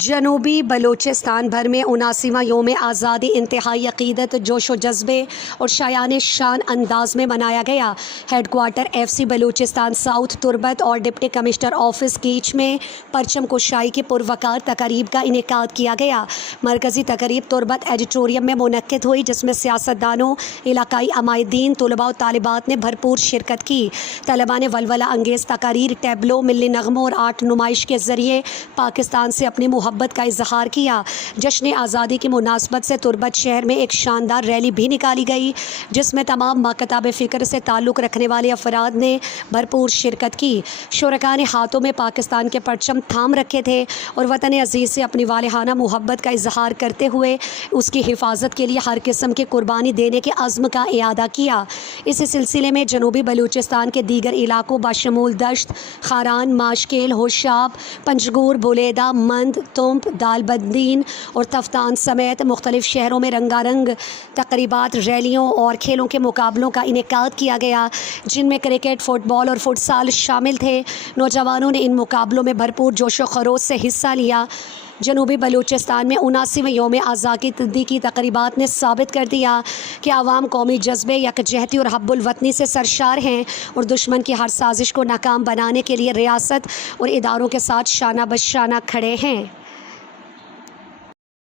جنوبی بلوچستان بھر میں 79واں یوم آزادی انتہائی عقیدت، جوش و جذبے اور شایان شان انداز میں منایا گیا۔ Headquarter F C Balochistan south Turbat اور ڈپٹی کمشنر آفس کیچ میں پرچم کشائی کی پروقار تقریب کا انعقاد کیا گیا۔ مرکزی تقریب تربت ایڈیٹوریم میں منعقد ہوئی، جس میں سیاستدانوں، علاقائی عمائدین، طلباء و طالبات نے بھرپور شرکت کی۔ طلباء نے ولولہ انگیز تقاریر، ٹیبلو، ملی نغموں اور آرٹ نمائش کے ذریعے پاکستان سے اپنی محبت کا اظہار کیا۔ جشن آزادی کی مناسبت سے تربت شہر میں ایک شاندار ریلی بھی نکالی گئی، جس میں تمام مکاتب فکر سے تعلق رکھنے والے افراد نے بھرپور شرکت کی۔ شرکاء نے ہاتھوں میں پاکستان کے پرچم تھام رکھے تھے اور وطن عزیز سے اپنی والہانہ محبت کا اظہار کرتے ہوئے اس کی حفاظت کے لیے ہر قسم کی قربانی دینے کے عزم کا اعادہ کیا۔ اسی سلسلے میں جنوبی بلوچستان کے دیگر علاقوں بشمول دشت، خاران، ماشکیل، ہوشاب، پنجگور، بولیدہ، مند، تمب، دال بدین اور تفتان سمیت مختلف شہروں میں رنگا رنگ تقریبات، ریلیوں اور کھیلوں کے مقابلوں کا انعقاد کیا گیا، جن میں کرکٹ، فٹ بال اور فٹ سال شامل تھے۔ نوجوانوں نے ان مقابلوں میں بھرپور جوش و خروش سے حصہ لیا۔ جنوبی بلوچستان میں 79ویں یوم آزادی کی تقریبات نے ثابت کر دیا کہ عوام قومی جذبے، یکجہتی اور حب الوطنی سے سرشار ہیں اور دشمن کی ہر سازش کو ناکام بنانے کے لیے ریاست اور اداروں کے ساتھ شانہ بشانہ کھڑے ہیں۔